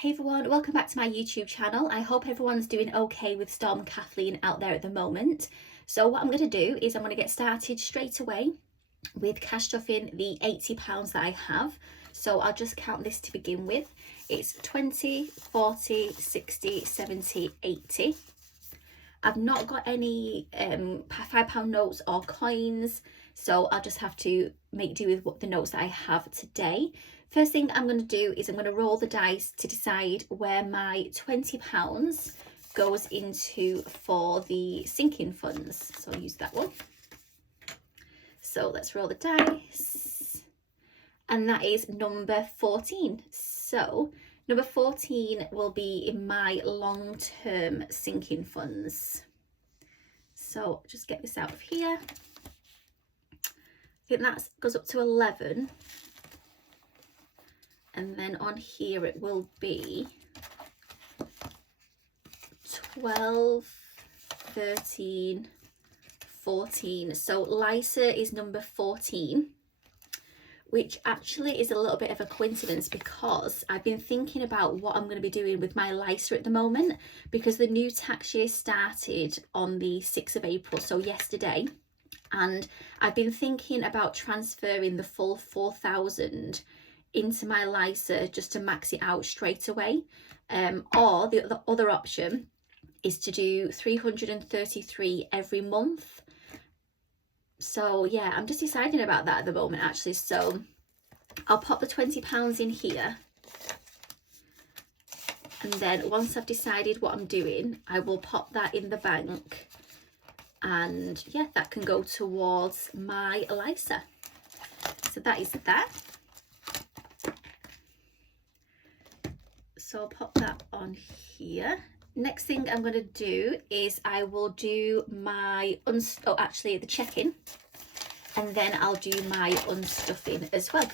Hey everyone, welcome back to my YouTube channel. I hope everyone's doing okay with Storm Kathleen out there at the moment. So what I'm going to do is I'm going to get started straight away with cash stuffing the £80 that I have. So I'll just count this to begin with. It's 20, 40, 60, 70, 80. I've not got any £5 notes or coins, so I'll just have to make do with what the notes that I have today. First thing I'm going to do is I'm going to roll the dice to decide where my £20 goes into for the sinking funds. So I'll use that one. So let's roll the dice. And that is number 14. So number 14 will be in my long-term sinking funds. So just get this out of here. I think that goes up to 11. And then on here it will be 12, 13, 14. So LISA is number 14, which actually is a little bit of a coincidence because I've been thinking about what I'm going to be doing with my LISA at the moment, because the new tax year started on the 6th of April, so yesterday, and I've been thinking about transferring the full 4,000 into my LISA just to max it out straight away, or the other option is to do 333 every month. So yeah, I'm just deciding about that at the moment actually. So I'll pop the £20 in here, and then once I've decided what I'm doing, I will pop that in the bank, and yeah, that can go towards my LISA. So that is that. So I'll pop that on here. Next thing I'm going to do is I will do my the check-in, and then I'll do my unstuffing as well.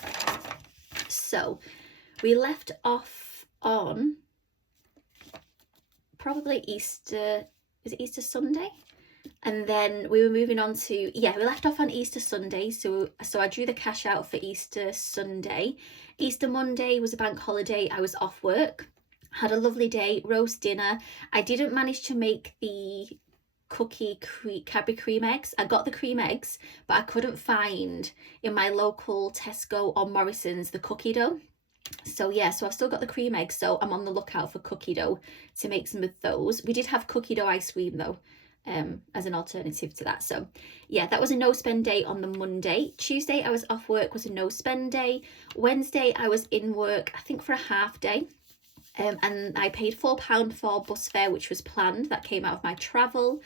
So we left off on probably Easter, is it Easter Sunday? And then we were moving on to, yeah, we left off on Easter Sunday. So I drew the cash out for Easter Sunday. Easter Monday was a bank holiday. I was off work, had a lovely day, roast dinner. I didn't manage to make the Cadbury cream eggs. I got the cream eggs, but I couldn't find in my local Tesco or Morrison's the cookie dough. So yeah, so I've still got the cream eggs, so I'm on the lookout for cookie dough to make some of those. We did have cookie dough ice cream though, as an alternative to that. So yeah, that was a no spend day on the Monday. Tuesday I was off work, was a no spend day. Wednesday I was in work, I think for a half day, and I paid £4 for bus fare, which was planned. That came out of my travel.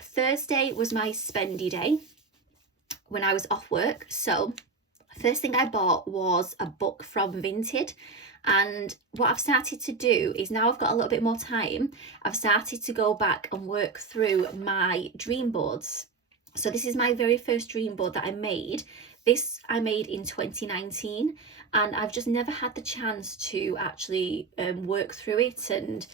Thursday was my spendy day when I was off work. So first thing I bought was a book from Vinted. And what I've started to do is, now I've got a little bit more time, I've started to go back and work through my dream boards. So this is my very first dream board that I made. This I made in 2019, and I've just never had the chance to actually work through it. And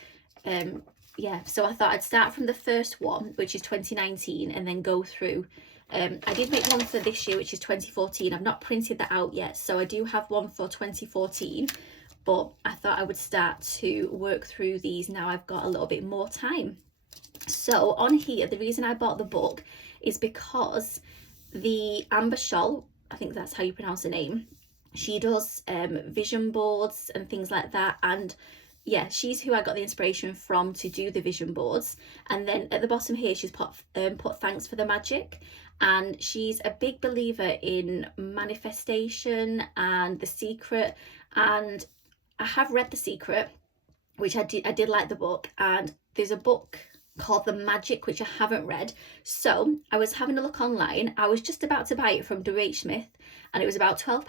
yeah, so I thought I'd start from the first one, which is 2019, and then go through. I did make one for this year, which is 2014. I've not printed that out yet, so I do have one for 2014. But I thought I would start to work through these now I've got a little bit more time. So on here, the reason I bought the book is because the Amber Scholl, I think that's how you pronounce her name, she does vision boards and things like that. And yeah, she's who I got the inspiration from to do the vision boards. And then at the bottom here, she's put thanks for the magic. And she's a big believer in manifestation and The Secret. And I have read The Secret, which I did like the book, and there's a book called The Magic which I haven't read. So I was having a look online. I was just about to buy it from WH Smith, and it was about £12,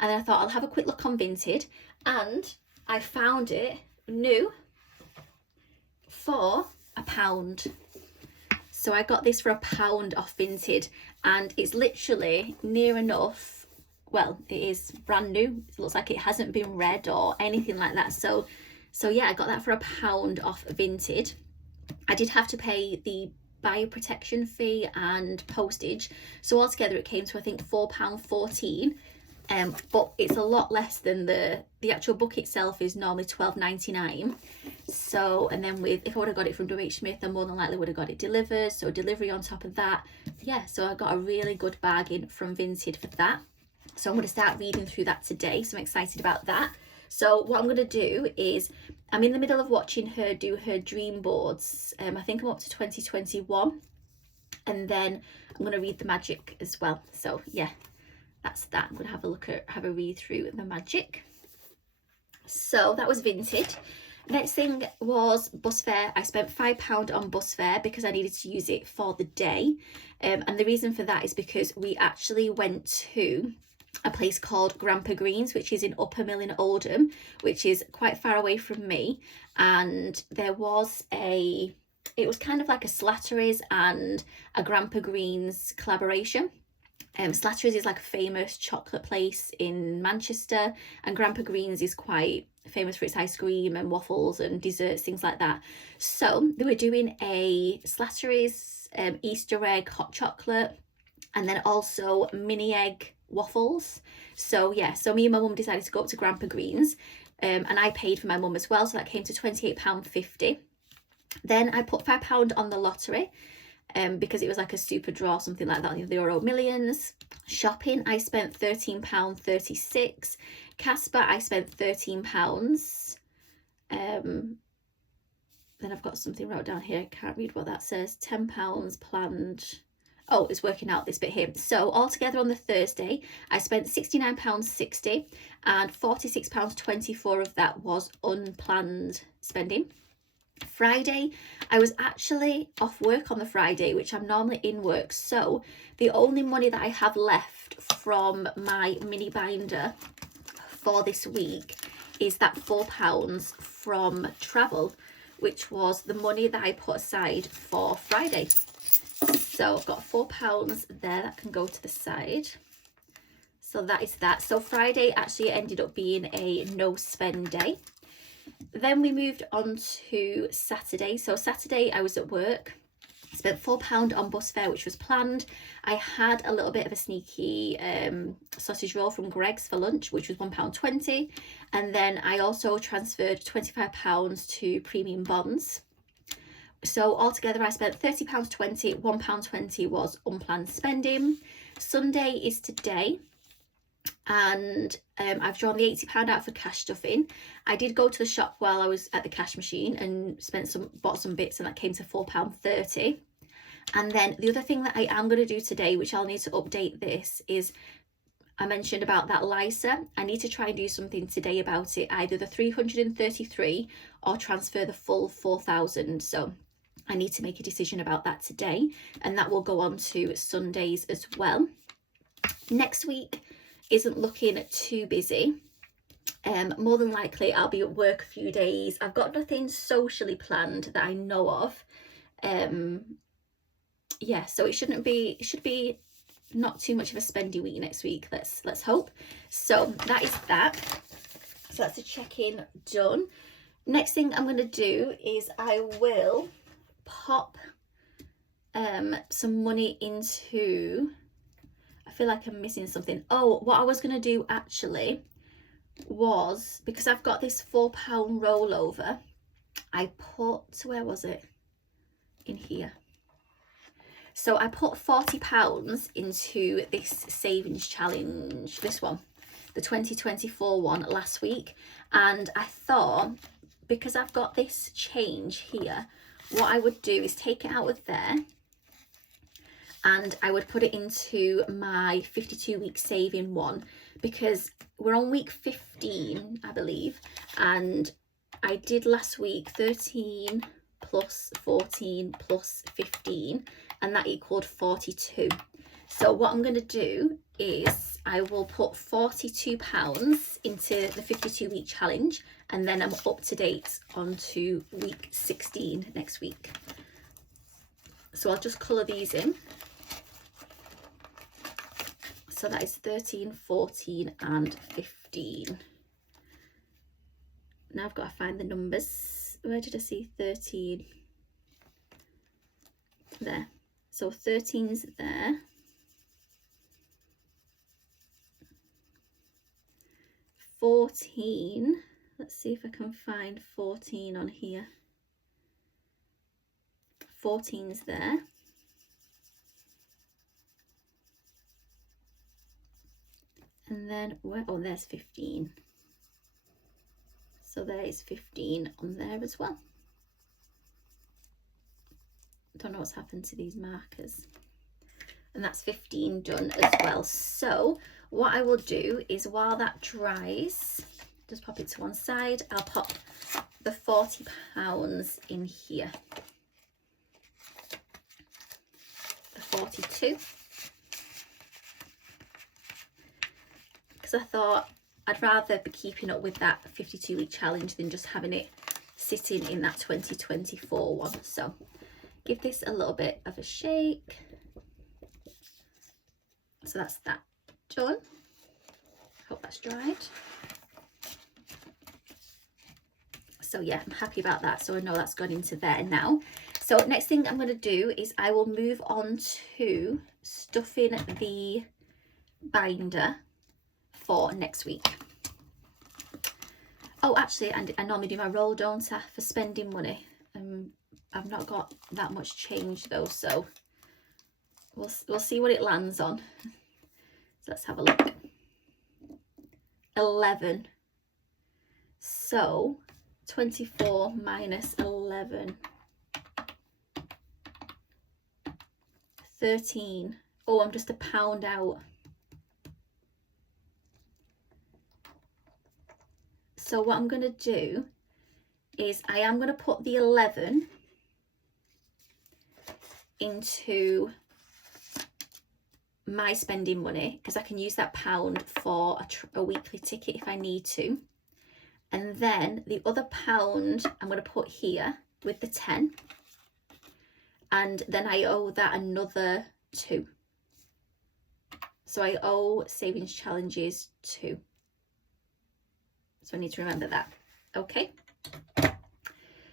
and then I thought I'll have a quick look on Vinted, and I found it new for £1. So I got this for £1 off Vinted, and it's literally near enough, well, it is brand new. It looks like it hasn't been read or anything like that. So yeah, I got that for £1 off Vinted. I did have to pay the buyer protection fee and postage, so altogether it came to I think £4.14. but it's a lot less than the actual book itself is normally £12.99. So, and then if I would have got it from WH Smith, I more than likely would have got it delivered, so delivery on top of that. Yeah, so I got a really good bargain from Vinted for that. So I'm going to start reading through that today, so I'm excited about that. So what I'm going to do is, I'm in the middle of watching her do her dream boards. I think I'm up to 2021, and then I'm going to read the magic as well. So yeah, that's that. I'm going to have a read through the magic. So that was Vinted. Next thing was bus fare. I spent £5 on bus fare because I needed to use it for the day. And the reason for that is because we actually went to a place called Grandpa Green's, which is in Upper Mill in Oldham, which is quite far away from me. And there was it was kind of like a Slattery's and a Grandpa Green's collaboration. Slattery's is like a famous chocolate place in Manchester, and Grandpa Green's is quite famous for its ice cream and waffles and desserts, things like that. So they were doing a Slattery's Easter egg hot chocolate, and then also mini egg waffles. So yeah, so me and my mum decided to go up to Grandpa Green's, and I paid for my mum as well, so that came to £28.50. Then I put £5 on the lottery, because it was like a super draw, something like that, the Euro Millions. Shopping, I spent £13.36. Casper, I spent £13. Then I've got something wrote down here, I can't read what that says. £10 planned. Oh, it's working out this bit here. So altogether on the Thursday, I spent £69.60, and £46.24 of that was unplanned spending. Friday, I was actually off work on the Friday, which I'm normally in work, so the only money that I have left from my mini binder for this week is that £4 from travel, which was the money that I put aside for Friday. So I've got £4 there that can go to the side. So that is that. So Friday actually ended up being a no spend day. Then we moved on to Saturday. So Saturday I was at work. I spent £4 on bus fare, which was planned. I had a little bit of a sneaky sausage roll from Greggs for lunch, which was £1.20. And then I also transferred £25 to premium bonds. So altogether I spent £30.20, £1.20 was unplanned spending. Sunday is today, and I've drawn the £80 out for cash stuffing. I did go to the shop while I was at the cash machine and bought some bits, and that came to £4.30. And then the other thing that I am going to do today, which I'll need to update this, is I mentioned about that LISA. I need to try and do something today about it, either the 333 or transfer the full 4,000. So I need to make a decision about that today, and that will go on to Sundays as well. Next week isn't looking too busy. More than likely I'll be at work a few days. I've got nothing socially planned that I know of. Yeah, so it should be not too much of a spendy week next week. Let's hope. So that is that. So that's a check-in done. Next thing I'm going to do is I will pop some money into, I feel like I'm missing something. Oh, what I was going to do actually was, because I've got this £4 rollover, I put, where was it? In here. So I put £40 into this savings challenge, this one, the 2024 one last week. And I thought, because I've got this change here, what I would do is take it out of there and I would put it into my 52-week saving one, because we're on week 15, I believe, and I did last week 13 plus 14 plus 15, and that equaled 42. So what I'm going to do is I will put £42 into the 52-week challenge, and then I'm up to date onto week 16 next week. So I'll just colour these in. So that is 13, 14 and 15. Now I've got to find the numbers. Where did I see 13? There. So 13's there. 14. Let's see if I can find 14 on here. 14's there. And then, oh, there's 15. So there is 15 on there as well. Don't know what's happened to these markers. And that's 15 done as well. So what I will do is, while that dries, just pop it to one side. I'll pop the £40 in here. The 42. Because I thought I'd rather be keeping up with that 52-week challenge than just having it sitting in that 2024 one. So give this a little bit of a shake. So that's that done. Hope that's dried. So yeah, I'm happy about that. So I know that's gone into there now. So next thing I'm going to do is I will move on to stuffing the binder for next week. Oh, actually, I normally do my roll, don't I, for spending money. I've not got that much change though, so we'll see what it lands on. So let's have a look. 11. So 24 minus 11. 13. Oh, I'm just a pound out. So what I'm going to do is I am going to put the 11 into my spending money, because I can use that pound for a weekly ticket if I need to. And then the other pound I'm going to put here with the 10. And then I owe that another 2. So I owe savings challenges 2. So I need to remember that. Okay.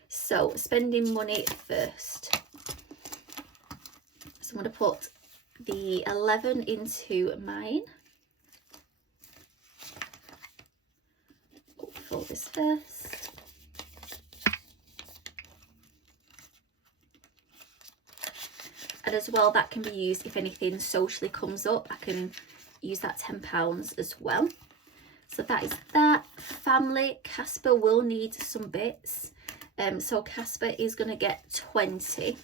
So spending money first. So I'm going to put the 11 into mine. Fold this first. And as well, that can be used if anything socially comes up. I can use that £10 as well. So that is that. Family, Casper will need some bits. So Casper is going to get 20.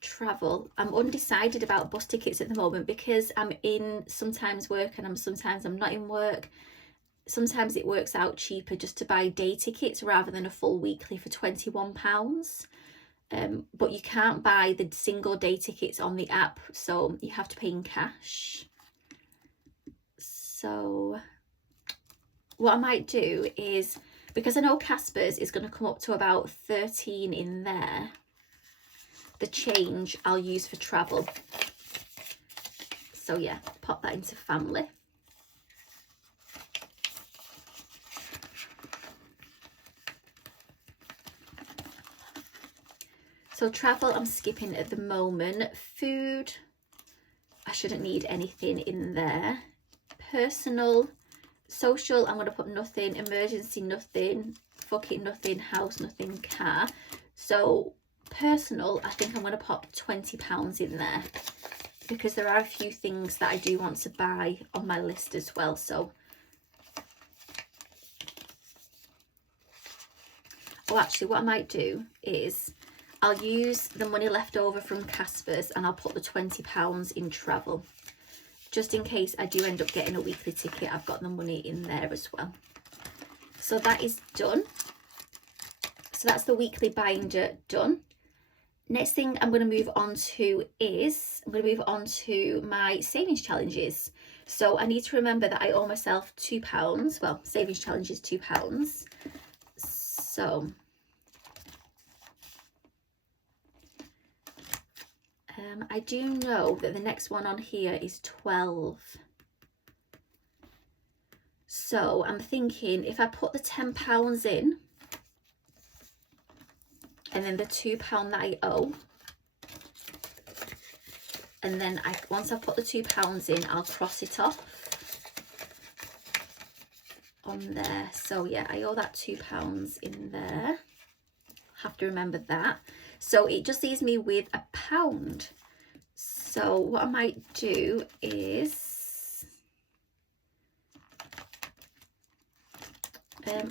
Travel, I'm undecided about bus tickets at the moment, because I'm in sometimes work and sometimes I'm not in work. Sometimes it works out cheaper just to buy day tickets rather than a full weekly for £21. But you can't buy the single day tickets on the app, so you have to pay in cash. So what I might do is, because I know Casper's is going to come up to about 13 in there, the change I'll use for travel. So yeah, pop that into family. So travel, I'm skipping at the moment. Food, I shouldn't need anything in there. Personal, social, I'm going to put nothing. Emergency, nothing. Fuck it, nothing. House, nothing. Car. So personal, I think I'm going to pop £20 in there, because there are a few things that I do want to buy on my list as well. So, oh, actually, what I might do is I'll use the money left over from Casper's and I'll put the £20 in travel, just in case I do end up getting a weekly ticket. I've got the money in there as well. So that is done. So that's the weekly binder done. Next thing I'm going to move on to is, I'm going to move on to my savings challenges. So I need to remember that I owe myself £2. Well, savings challenge is £2. So I do know that the next one on here is 12. So I'm thinking if I put the £10 in, and then the £2 that I owe, and then once I've put the £2 in, I'll cross it off on there. So yeah, I owe that £2 in there. Have to remember that. So it just leaves me with £1. So what I might do is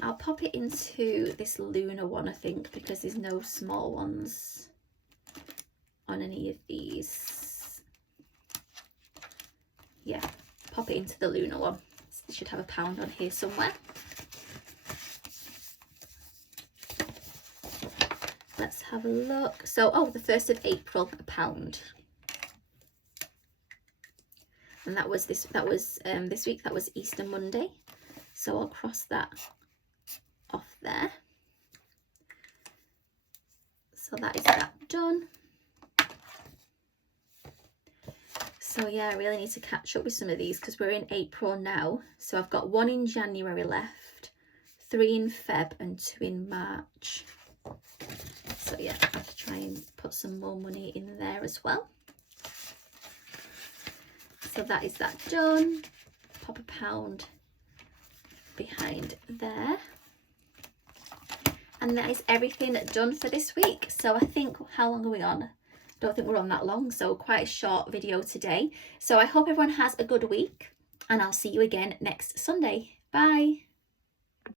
I'll pop it into this lunar one, I think, because there's no small ones on any of these. Yeah, pop it into the lunar one. So it should have £1 on here somewhere. Let's have a look. So, oh, the 1st of April, £1. And that was this week, that was Easter Monday. So I'll cross that off there. So that is that done. So yeah, I really need to catch up with some of these because we're in April now. So I've got 1 in January left, 3 in Feb and 2 in March. So yeah, I have to try and put some more money in there as well. So that is that done. Pop £1 behind there. And that is everything done for this week. So I think, how long are we on? I don't think we're on that long, so quite a short video today. So I hope everyone has a good week, and I'll see you again next Sunday. Bye.